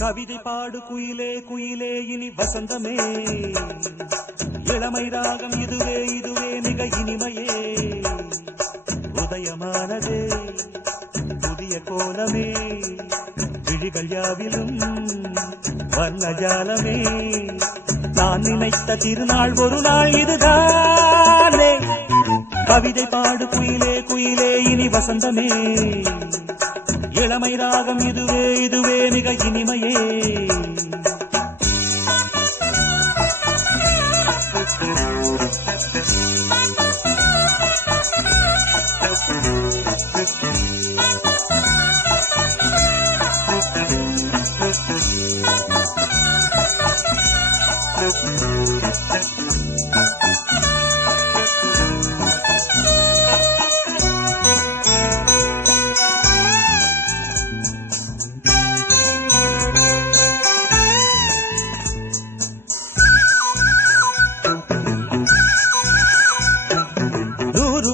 கவிதை பாடு குயிலே குயிலே இனி வசந்தமே, இளமை ராகம் இதுவே இதுவே மிக இனிமையே, உதயமானதே புதிய கோலமே, விழிகள் யாவிலும் வர்ணஜாலமே, நான் நினைத்த திருநாள் ஒரு நாள் இதுதானே. கவிதை பாடு குயிலே குயிலே இனி வசந்தமே, இளமை ராகம் இதுவே இதுவே மிக இனிமையே.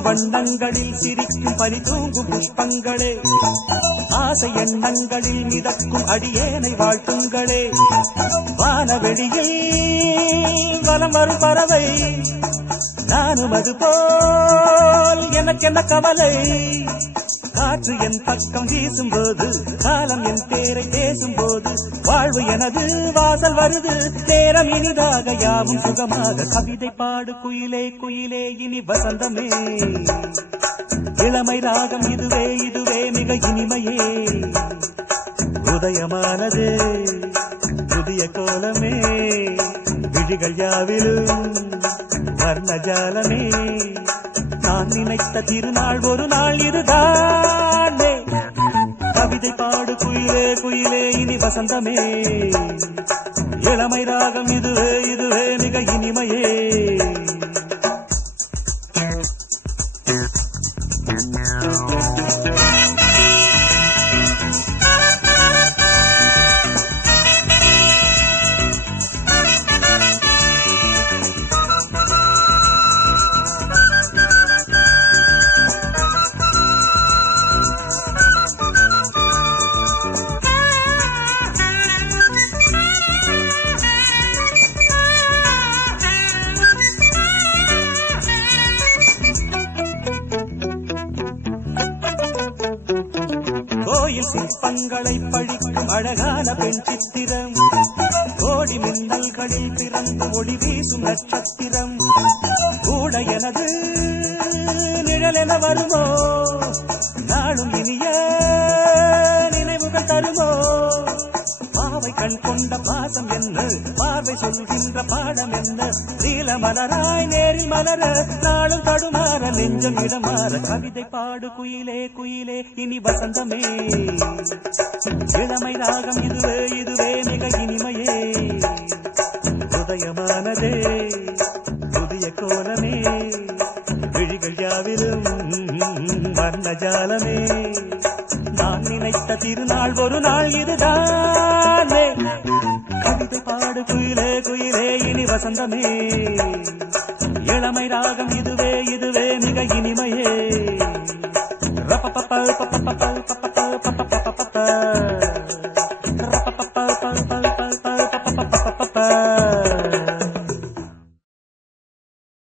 வண்ணங்களில் சிரிக்கும் பனி தூங்கும் புஷ்பங்களே, ஆசை எண்ணங்களில் மிதக்கும் அடியேனை வாழ்த்துங்களே, வானவெளியில் வலம் வரும் பறவை நானும் அது போல் எனக்கென்ன கவலை, காற்று என் பக்கம் வீசும் போது காலம் என் பேரை பேசும் போது வாழ்வு எனது வாசல் வருது, நேரம் இனிதாக யாவும் சுகமாக. கவிதை பாடு குயிலே குயிலே இனி வசந்தமே, இளமை ராகம் இதுவே இதுவே மிக இனிமையே, உதயமானது புதிய கோலமே, விழிகள் யாவிலும் வர்ணஜாலமே, நான் நினைத்த திருநாள் ஒரு நாள் இதுதானே. கவிதை பாடு குயிலே குயிலே இனி வசந்தமே, இளமை ராகம் இதுவே இதுவே மிக இனிமையே. கோயில் சிற்பங்களை பழிக்கும் அழகான பெண் சித்திரம், கோடி மின்னல்களில் பிறந்து ஒளி வீசும் நட்சத்திரம், கூட எனது நிழலென வருமோ, நாளும் இனிய நினைவுகள் தருமோ, பாவை கண் கொண்ட பாசம் என்ன, பார்வை சொல்கின்ற பாடம் என்ன, நீல மலராய் நேரில் மலர நாளும் தடுமாற நெஞ்சம் இடமாற. கவிதை பாடு குயிலே குயிலே இனி வசந்தமே, இளமை ராகம் இதுவே இதுவே மிக இனிமையே, உதயமானதே புதிய கோலமே, விழிகள் யாவிலும் வர்ணஜாலமே, நான் நினைத்த திருநாள் ஒரு நாள் இதுதானே. கவிதை பாடு குயிலே குயிலே இனி வசந்தமே, இளமை ராகம் இதுவே இதுவே மிக இனிமையே.